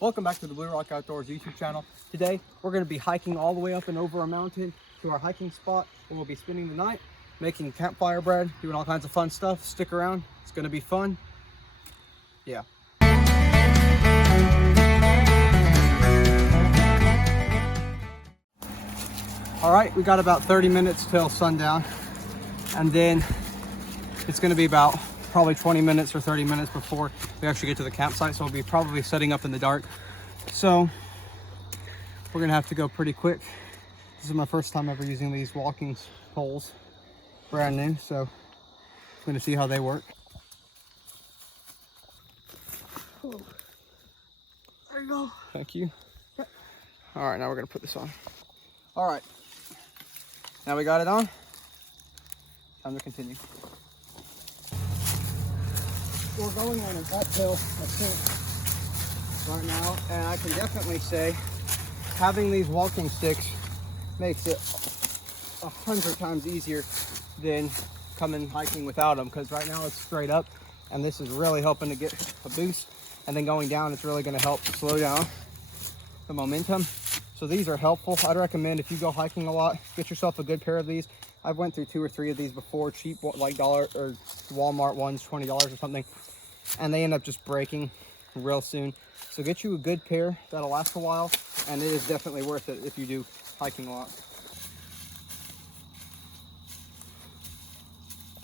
Welcome back to the Blue Rock Outdoors YouTube channel. Today we're going to be hiking all the way up and over a mountain to our hiking spot where we'll be spending the night, making campfire bread, doing all kinds of fun stuff. Stick around, it's going to be fun. Yeah. All right, we got about 30 minutes till sundown, and then it's going to be about probably 20 minutes or 30 minutes before we actually get to the campsite, so we'll be probably setting up in the dark. So we're gonna have to go pretty quick. This is my first time ever using these walking poles, brand new, so I'm gonna see how they work. Oh. There you go. Thank you. All right, now we're gonna put this on. All right, now we got it on. Time to continue. We're going on an uphill ascent right now, and I can definitely say having these walking sticks makes it 100 times easier than coming hiking without them, because right now it's straight up and this is really helping to get a boost, and then going down it's really going to help slow down the momentum. So these are helpful. I'd recommend, if you go hiking a lot, get yourself a good pair of these. I've went through 2 or 3 of these before, cheap like dollar or Walmart ones, $20 or something, and they end up just breaking real soon. So get you a good pair that'll last a while, and it is definitely worth it if you do hiking a lot.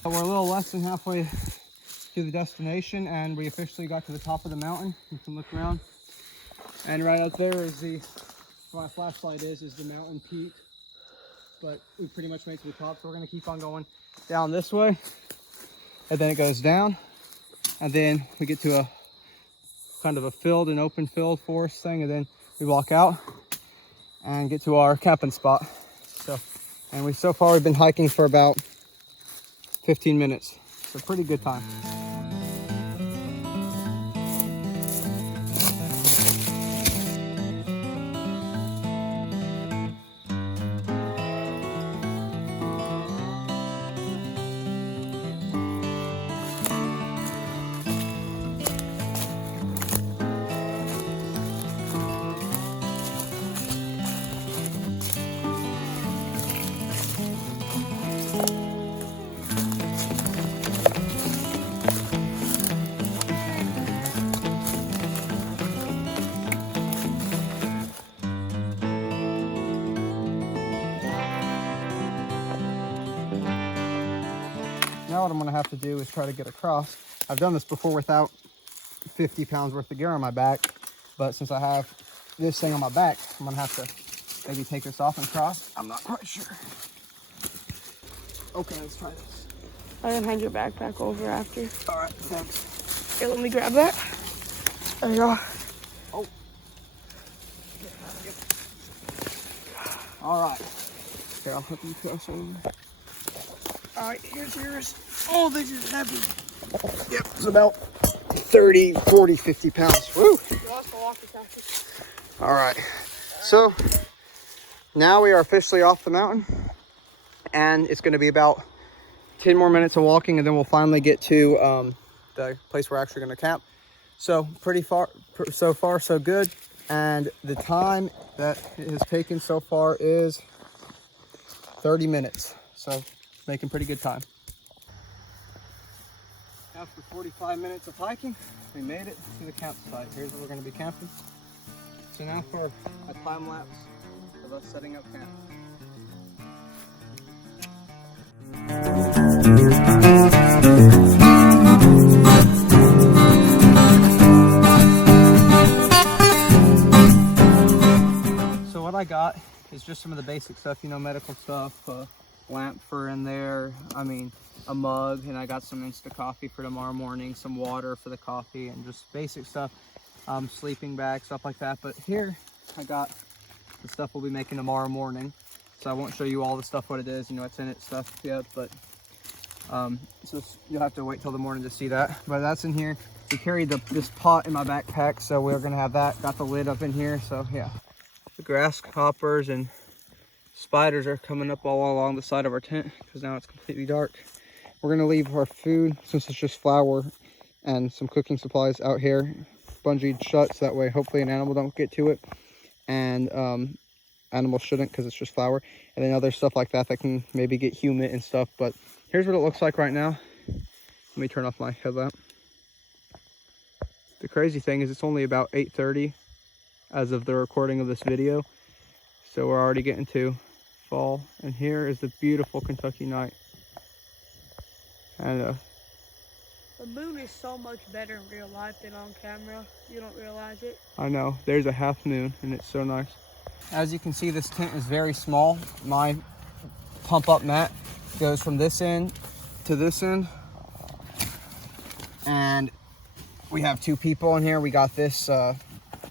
So we're a little less than halfway to the destination, and we officially got to the top of the mountain. You can look around, and right out there is where my flashlight is the mountain peak. But we pretty much made it to the top, so we're gonna keep on going down this way, and then it goes down, and then we get to a kind of an open field forest thing, and then we walk out and get to our camping spot. And so far we've been hiking for about 15 minutes, so pretty good time. Now what I'm going to have to do is try to get across. I've done this before without 50 pounds worth of gear on my back, but since I have this thing on my back, I'm going to have to maybe take this off and cross. I'm not quite sure. Okay, let's try this. I can hand your backpack over after. All right, thanks. Here, let me grab that. There you go. Oh. All right. Here, I'll help you cross over. All right, here's yours. Oh, this is heavy. Yep, it's about 30, 40, 50 pounds. Woo! All right, so now we are officially off the mountain, and it's going to be about 10 more minutes of walking, and then we'll finally get to the place we're actually going to camp. So pretty far, so far so good, and the time that it has taken so far is 30 minutes. So making pretty good time. After 45 minutes of hiking, we made it to the campsite. Here's where we're going to be camping. So now for a time lapse of us setting up camp. So what I got is just some of the basic stuff, you know, medical stuff, lamp for in there, a mug, and I got some instant coffee for tomorrow morning, some water for the coffee, and just basic stuff, sleeping bag, stuff like that. But here I got the stuff we'll be making tomorrow morning, so I won't show you all the stuff, what it is, you know, what's in it stuff yet, but so you'll have to wait till the morning to see that. But that's in here. We carried this pot in my backpack, so we're gonna have that. Got the lid up in here, so yeah. The grasshoppers and spiders are coming up all along the side of our tent because now it's completely dark. We're gonna leave our food, since it's just flour and some cooking supplies, out here spongy shut, so that way hopefully an animal don't get to it, and animals shouldn't, because it's just flour. And then other stuff like that that can maybe get humid and stuff. But here's what it looks like right now. Let me turn off my headlamp. The crazy thing is it's only about 8:30 as of the recording of this video, so we're already getting to fall. And here is the beautiful Kentucky night. And the moon is so much better in real life than on camera. You don't realize it. I know, there's a half moon and it's so nice. As you can see, this tent is very small. My pump up mat goes from this end to this end. And we have 2 people in here. We got this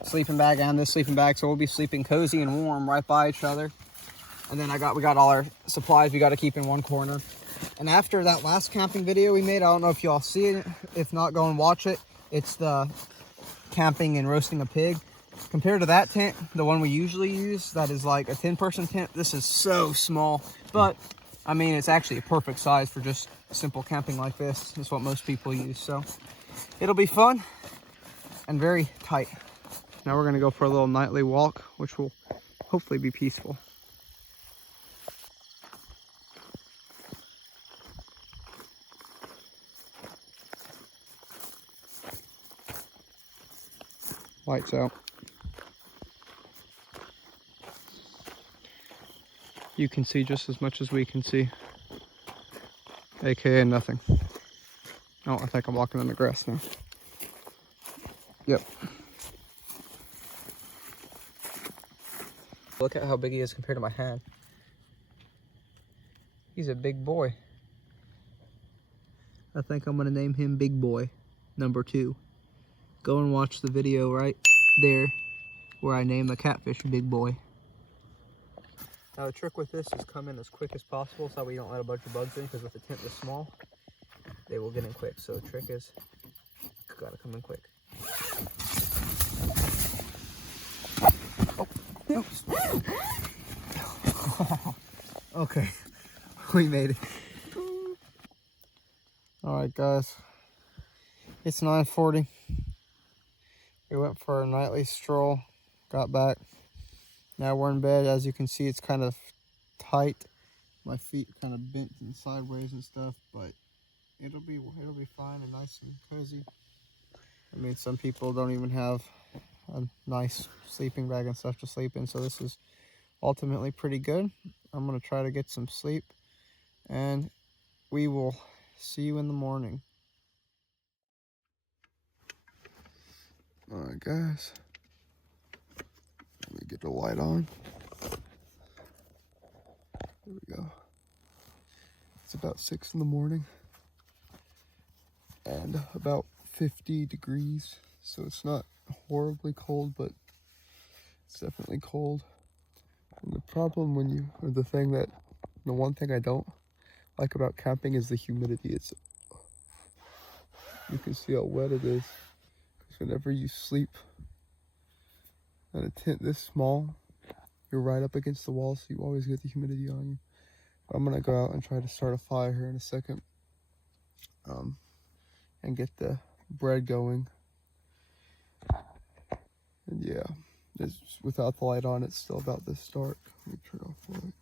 sleeping bag and this sleeping bag, so we'll be sleeping cozy and warm right by each other. And then we got all our supplies we got to keep in one corner. And after that last camping video we made, I don't know if y'all see it. If not, go and watch it. It's the camping and roasting a pig. Compared to that tent, the one we usually use, that is like a 10-person tent, this is so small. But, I mean, it's actually a perfect size for just simple camping like this. It's what most people use. So, it'll be fun and very tight. Now we're going to go for a little nightly walk, which will hopefully be peaceful. Lights out. You can see just as much as we can see, aka nothing. Oh, I think I'm walking in the grass now. Yep. Look at how big he is compared to my hand. He's a big boy. I think I'm gonna name him Big Boy number 2. Go and watch the video right there where I name the catfish Big Boy. Now the trick with this is come in as quick as possible so we don't let a bunch of bugs in, because if the tent is small, they will get in quick. So the trick is, gotta come in quick. Oh. Okay, we made it. All right, guys, it's 9:40. We went for a nightly stroll, got back. Now we're in bed. As you can see, it's kind of tight. My feet kind of bent and sideways and stuff, but it'll be fine and nice and cozy. I mean, some people don't even have a nice sleeping bag and stuff to sleep in, so this is ultimately pretty good. I'm gonna try to get some sleep, and we will see you in the morning. All right, guys. Let me get the light on. There we go. It's about 6 in the morning and about 50 degrees, so it's not horribly cold, but it's definitely cold. And the problem the one thing I don't like about camping is the humidity. You can see how wet it is, because whenever you sleep in a tent this small, you're right up against the wall, so you always get the humidity on you. But I'm gonna go out and try to start a fire here in a second, and get the bread going. And yeah, without the light on, it's still about this dark. Let me turn off the light.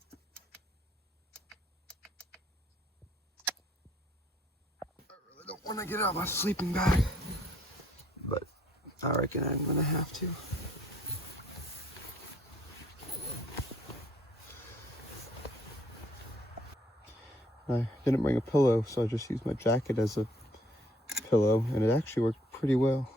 I really don't want to get out my sleeping bag, but I reckon I'm gonna have to. I didn't bring a pillow, so I just used my jacket as a pillow, and it actually worked pretty well.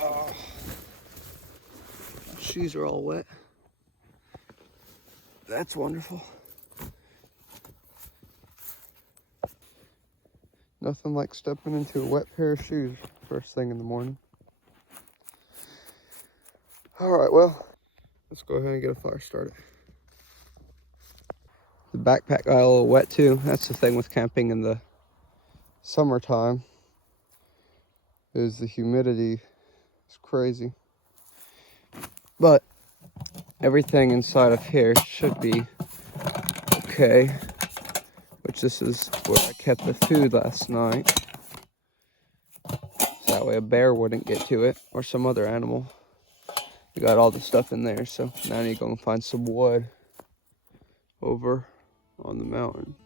Oh, my shoes are all wet. That's wonderful. Nothing like stepping into a wet pair of shoes first thing in the morning. All right, well, let's go ahead and get a fire started. The backpack got a little wet too. That's the thing with camping in the summertime, is the humidity. It's crazy. But everything inside of here should be okay. Which this is where I kept the food last night. So that way a bear wouldn't get to it or some other animal. We got all the stuff in there, so now I need to go and find some wood over on the mountain.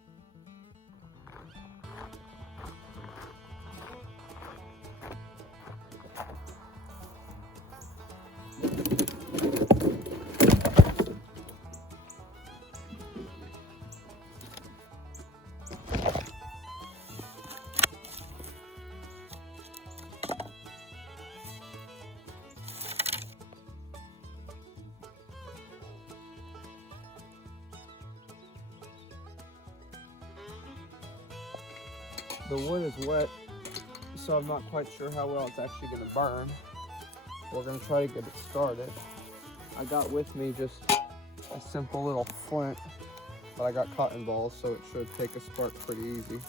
The wood is wet, so I'm not quite sure how well it's actually going to burn. We're going to try to get it started. I got with me just a simple little flint, but I got cotton balls, so it should take a spark pretty easy.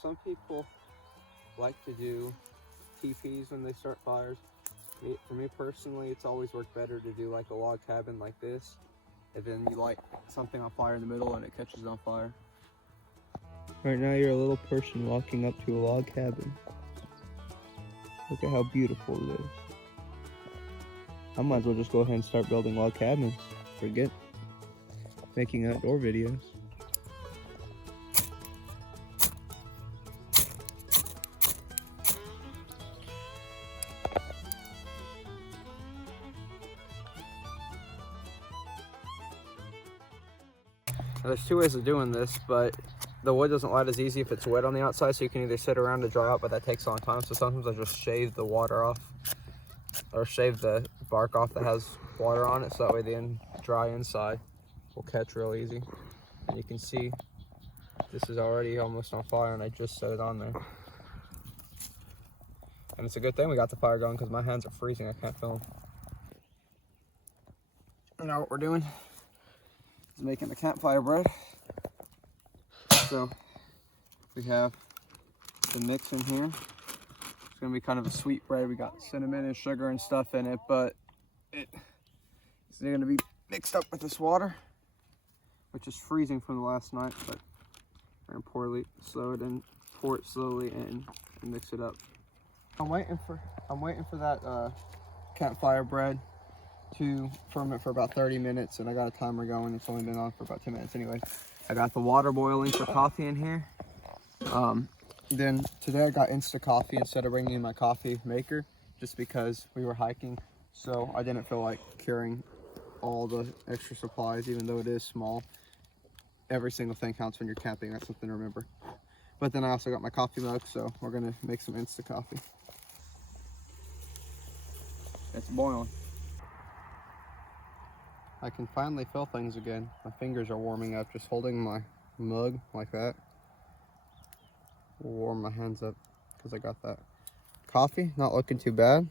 Some people like to do teepees when they start fires. For me personally, it's always worked better to do like a log cabin like this. And then you light something on fire in the middle and it catches on fire. Right now you're a little person walking up to a log cabin. Look at how beautiful it is. I might as well just go ahead and start building log cabins. Forget making outdoor videos. Now, there's two ways of doing this, but the wood doesn't light as easy if it's wet on the outside, so you can either sit around to dry out, but that takes a long time. So sometimes I just shave the water off, or shave the bark off that has water on it, so that way the dry inside will catch real easy. And you can see this is already almost on fire, and I just set it on there. And it's a good thing we got the fire going, because my hands are freezing. I can't film. Now what we're doing is making the campfire bread. So we have the mix in here. It's gonna be kind of a sweet bread. We got cinnamon and sugar and stuff in it, but it's gonna be mixed up with this water, which is freezing from the last night, but we're gonna pour it slowly in and mix it up. I'm waiting for that campfire bread to ferment for about 30 minutes, and I got a timer going. It's only been on for about 10 minutes anyway. I got the water boiling for coffee in here. Then today I got Insta coffee instead of bringing in my coffee maker, just because we were hiking, so I didn't feel like carrying all the extra supplies, even though it is small. Every single thing counts when you're camping. That's something to remember. But then I also got my coffee mug, so we're gonna make some Insta coffee. It's boiling. I can finally feel things again. My fingers are warming up. Just holding my mug like that will warm my hands up, because I got that coffee. Not looking too bad.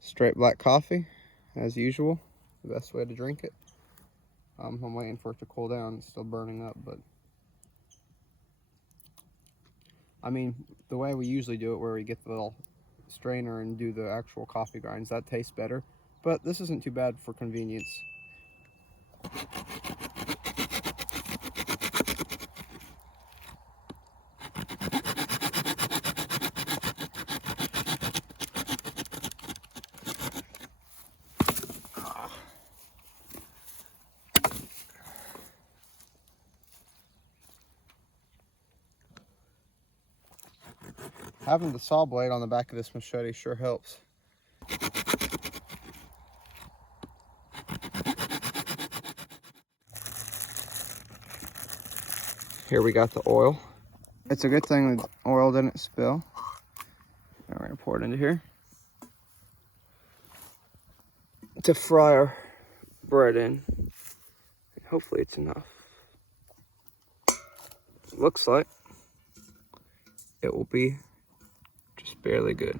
Straight black coffee, as usual. The best way to drink it. I'm waiting for it to cool down. It's still burning up, but I mean, the way we usually do it, where we get the little strainer and do the actual coffee grinds, that tastes better. But this isn't too bad for convenience. Having the saw blade on the back of this machete sure helps. Here we got the oil. It's a good thing the oil didn't spill. Now we're gonna pour it into here to fry our bread in. Hopefully it's enough. Looks like it will be just barely good.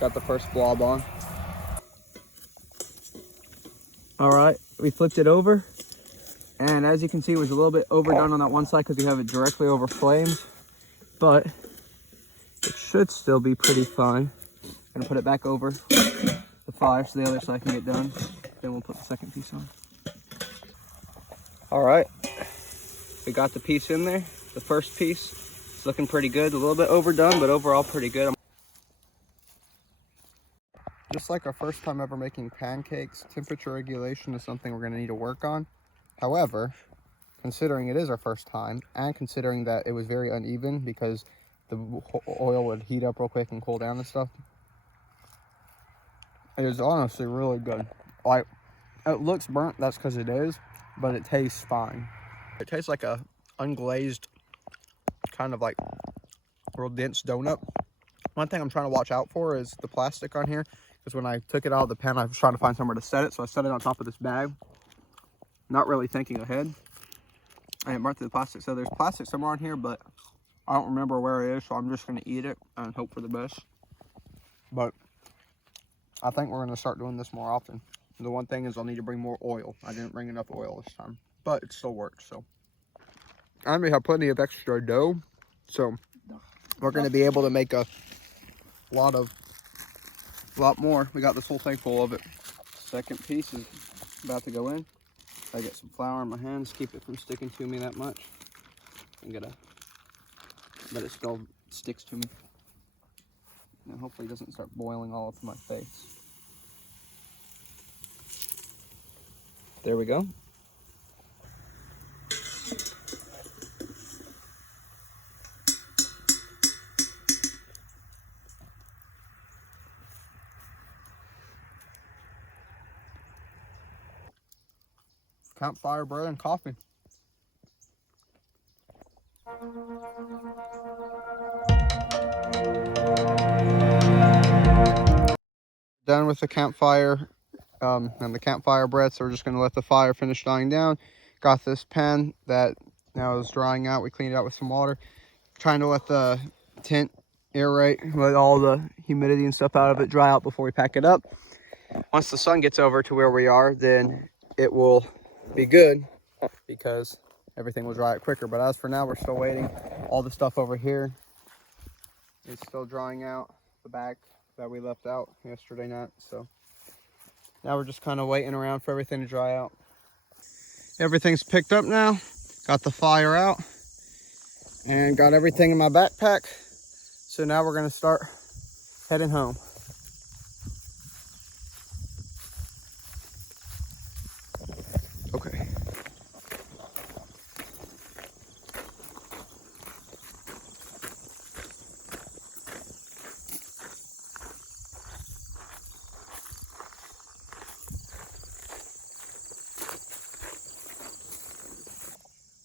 Got the first blob on. All right, we flipped it over. And as you can see, it was a little bit overdone on that one side because we have it directly over flames. But it should still be pretty fine. Gonna put it back over the fire so the other side can get done. Then we'll put the second piece on. All right, we got the piece in there. The first piece is looking pretty good. A little bit overdone, but overall pretty good. Just like our first time ever making pancakes, temperature regulation is something we're gonna need to work on. However, considering it is our first time, and considering that it was very uneven because the oil would heat up real quick and cool down and stuff, it is honestly really good. Like, it looks burnt, that's because it is, but it tastes fine. It tastes like a unglazed, kind of like real dense donut. One thing I'm trying to watch out for is the plastic on here, because when I took it out of the pan, I was trying to find somewhere to set it, so I set it on top of this bag, not really thinking ahead. And it burnt through the plastic, so there's plastic somewhere on here, but I don't remember where it is, so I'm just going to eat it and hope for the best. But I think we're going to start doing this more often. The one thing is I'll need to bring more oil. I didn't bring enough oil this time, but it still works. So I may have plenty of extra dough, so we're going to be able to make a lot more. We got this whole thing full of it. Second piece is about to go in. I get some flour in my hands, keep it from sticking to me that much. But it still sticks to me. And hopefully it doesn't start boiling all up in my face. There we go. Campfire bread and coffee. Done with the campfire and the campfire bread, so we're just going to let the fire finish dying down. Got this pan that now is drying out. We cleaned it out with some water. Trying to let the tent aerate, let all the humidity and stuff out of it dry out before we pack it up. Once the sun gets over to where we are, then it will be good because everything will dry out quicker. But as for now, we're still waiting. All the stuff over here is still drying out, the bag that we left out yesterday night. So now we're just kind of waiting around for everything to dry out. Everything's picked up now. Got the fire out and got everything in my backpack. So now we're gonna start heading home. Okay.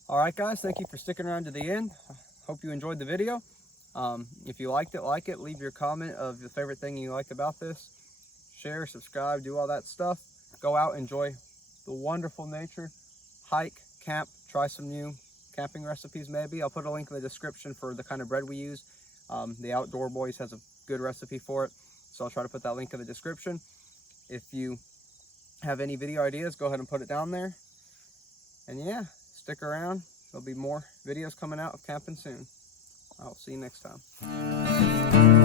All right, guys, thank you for sticking around to the end. Hope you enjoyed the video. If you liked it, like it, leave your comment of the favorite thing you liked about this. Share, subscribe, do all that stuff. Go out, enjoy the wonderful nature, hike, camp, try some new camping recipes maybe. I'll put a link in the description for the kind of bread we use. The Outdoor Boys has a good recipe for it, so I'll try to put that link in the description. If you have any video ideas, go ahead and put it down there. And yeah, stick around. There'll be more videos coming out of camping soon. I'll see you next time.